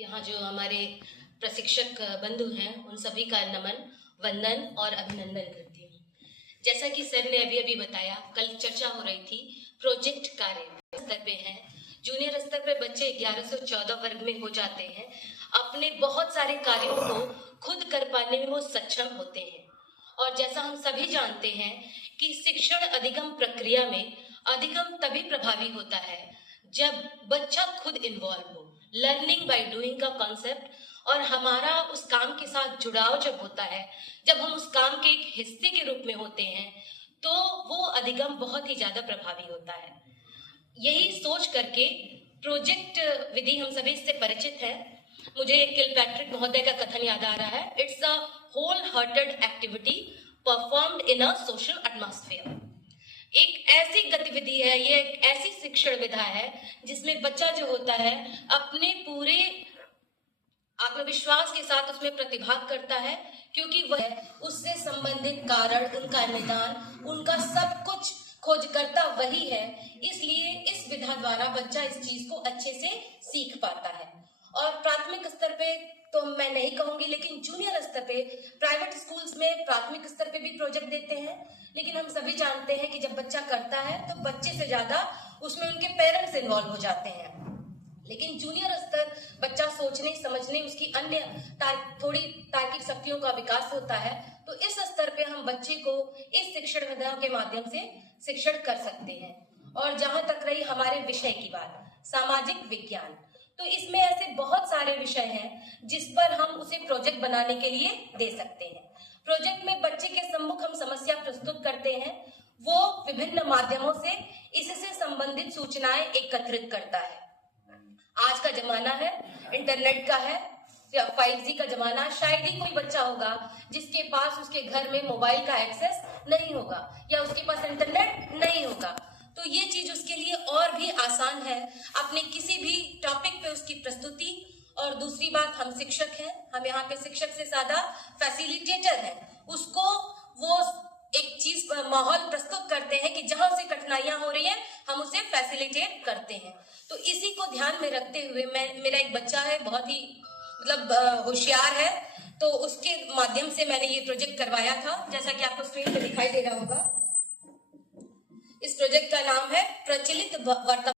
यहाँ जो हमारे प्रशिक्षक बंधु हैं उन सभी का नमन, वंदन और अभिनंदन करती हूँ। जैसा कि सर ने अभी अभी बताया, कल चर्चा हो रही थी प्रोजेक्ट कार्य स्तर पे है। जूनियर स्तर पे बच्चे 1114 वर्ग में हो जाते हैं। अपने बहुत सारे कार्यों को खुद कर पाने में वो सक्षम होते हैं। और जैसा हम सभी जानते हैं कि शिक्षण अधिगम प्रक्रिया में अधिगम तभी प्रभावी होता है जब बच्चा खुद इन्वॉल्व हो। लर्निंग बाय डूइंग का कॉन्सेप्ट और हमारा उस काम के साथ जुड़ाव जब होता है, जब हम उस काम के एक हिस्से के रूप में होते हैं, तो वो अधिगम बहुत ही ज्यादा प्रभावी होता है। यही सोच करके प्रोजेक्ट विधि, हम सभी इससे परिचित हैं। मुझे किलपैट्रिक महोदय का कथन याद आ रहा है, it's a whole hearted activity performed in a social atmosphere. एक ऐसी गतिविधि है, ये एक ऐसी शिक्षण विधा है जिसमें बच्चा जो होता है अपने पूरे आत्मविश्वास के साथ उसमें प्रतिभाग करता है, क्योंकि वह उससे संबंधित कारण, उनका निदान, उनका सब कुछ खोजकर्ता वही है। इसलिए इस विधा द्वारा बच्चा इस चीज को अच्छे से सीख पाता है। और प्राथमिक स्तर पे तो मैं नहीं कहूंगी, लेकिन जूनियर स्तर पे प्राइवेट स्कूल्स में प्राथमिक स्तर पे भी प्रोजेक्ट देते हैं। लेकिन हम सभी जानते हैं कि जब बच्चा करता है तो बच्चे से ज्यादा उसमें उनके पेरेंट्स इन्वॉल्व हो जाते हैं। लेकिन जूनियर स्तर बच्चा सोचने समझने, उसकी अन्य थोड़ी तार्किक शक्तियों का विकास होता है। तो इस स्तर पे हम बच्चे को इस शिक्षण विधा के माध्यम से शिक्षण कर सकते हैं। और जहां तक रही हमारे विषय की बात, सामाजिक विज्ञान, तो इसमें ऐसे बहुत सारे विषय हैं जिस पर हम उसे प्रोजेक्ट बनाने के लिए दे सकते हैं। प्रोजेक्ट में बच्चे के सम्मुख हम समस्या प्रस्तुत करते हैं, वो विभिन्न माध्यमों से इससे संबंधित सूचनाएं एकत्रित करता है। आज का जमाना है, इंटरनेट का है, 5G का जमाना। शायद ही कोई बच्चा होगा जिसके पास उसके घर में मोबाइल का एक्सेस नहीं होगा या उसके पास इंटरनेट नहीं होगा। तो ये चीज उसके लिए और भी आसान है, अपने किसी भी टॉपिक पे उसकी प्रस्तुति। और दूसरी बात, हम शिक्षक हैं, हम यहाँ पे शिक्षक से ज्यादा फैसिलिटेटर हैं। उसको वो एक चीज माहौल प्रस्तुत करते हैं कि जहां से कठिनाइयां हो रही हैं हम उसे फैसिलिटेट करते हैं। तो इसी को ध्यान में रखते हुए मेरा एक बच्चा है, बहुत ही होशियार है, तो उसके माध्यम से मैंने ये प्रोजेक्ट करवाया था, जैसा कि आपको स्क्रीन पे दिखाई दे रहा होगा। इस प्रोजेक्ट का नाम है प्रचलित वर्तमान